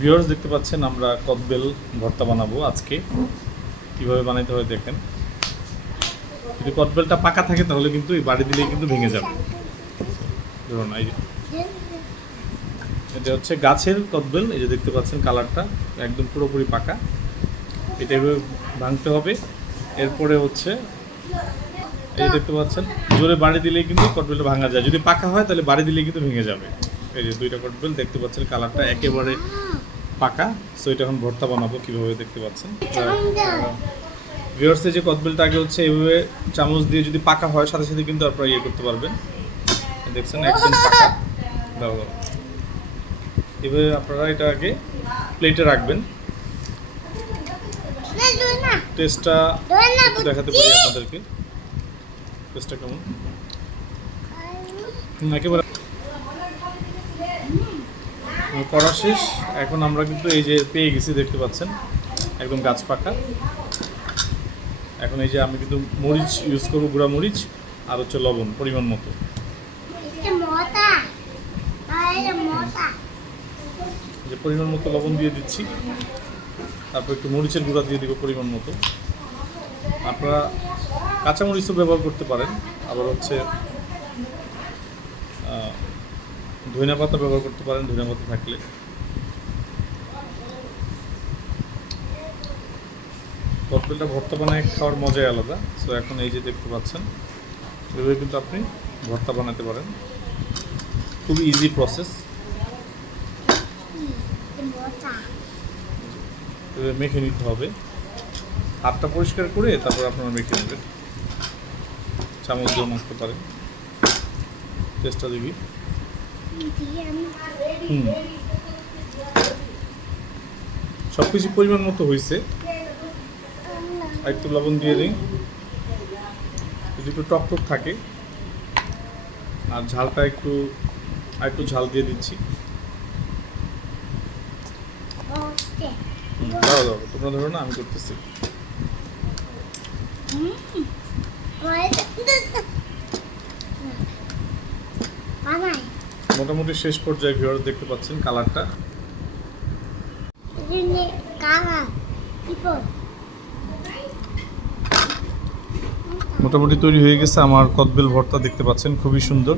Viewers দেখতে পাচ্ছেন আমরা কদবেল ভর্তা বানাবো আজকে। কিভাবে বানাইতে হয় দেখেন। যদি কদবেলটা পাকা থাকে তাহলে কিন্তু এই বাড়ি দিলেই কিন্তু ভেঙে যাবে। ধরুন এই যে এটা হচ্ছে গাছের কদবেল, এই যে দেখতে পাচ্ছেন কালারটা একদম পুরোপুরি পাকা। এটা এভাবে ভাঙতে হবে। এরপরে হচ্ছে এই যে দেখতে পাচ্ছেন জোরে বাড়ি দিলেই কিন্তু কদবেলটা ভাঙা যায়। যদি পাকা হয় তাহলে বাড়ি দিলেই কিন্তু ভেঙে যাবে। এই যে দুইটা কদবেল দেখতে পাচ্ছেন কালারটা একেবারে পাকা। সো এটা এখন ভর্তা বানাবো কীভাবে দেখতে পাচ্ছেন। ভিউয়ার্সে যে কদবেলটা আগে হচ্ছে এইভাবে চামচ দিয়ে যদি পাকা হয় সাথে সাথে কিন্তু আপনারা ইয়ে করতে পারবেন। দেখছেন একদম পাকা। দাও এভাবে আপনারা এটা আগে প্লেটে রাখবেন। টেস্টটা দেখাতে পারি আপনাদেরকে। টেস্টটা কেমন একেবারে করা শেষ। এখন আমরা কিন্তু এই যে পেয়ে গেছি দেখতে পাচ্ছেন একদম গাছ পাকা। এখন এই যে আমি কিন্তু মরিচ ইউজ করবো, গুঁড়া মরিচ আর হচ্ছে লবণ পরিমাণ মতো। যে পরিমাণ মতো লবণ দিয়ে দিচ্ছি, তারপর একটু মরিচের গুঁড়া দিয়ে দিব পরিমাণ মতো। আপনারা কাঁচা মরিচও ব্যবহার করতে পারেন, আবার হচ্ছে ধনিয়া পাতা ব্যবহার করতে পারেন, ধনিয়া পাতা থাকলে। কদবেলটা ভর্তা বানায় খাওয়ার মজাই আলাদা। সো এখন এই যে দেখতে পাচ্ছেন এভাবে কিন্তু আপনি ভর্তা বানাতে পারেন, খুবই ইজি প্রসেস। এভাবে মেখে নিতে হবে, হাতটা পরিষ্কার করে তারপর আপনারা মেখে নেবেন। চামচ দিয়ে মাখতে পারেন। টেস্টটা দেখি। সব কিছু পরিমাণ মতো হয়েছে। একটু লবণ দিয়ে দিই যদি একটু টক টক থাকে, আর ঝালটা একটু ঝাল দিয়ে দিচ্ছি। দাও দাও তোমরা ধরো না, আমি করতেছি। মোটামুটি শেষ পর্যায়ে ভিউয়ার্স দেখতে পাচ্ছেন কালারটা মোটামুটি তৈরি হয়ে গেছে। আমার কদবেল ভর্তা দেখতে পাচ্ছেন খুবই সুন্দর।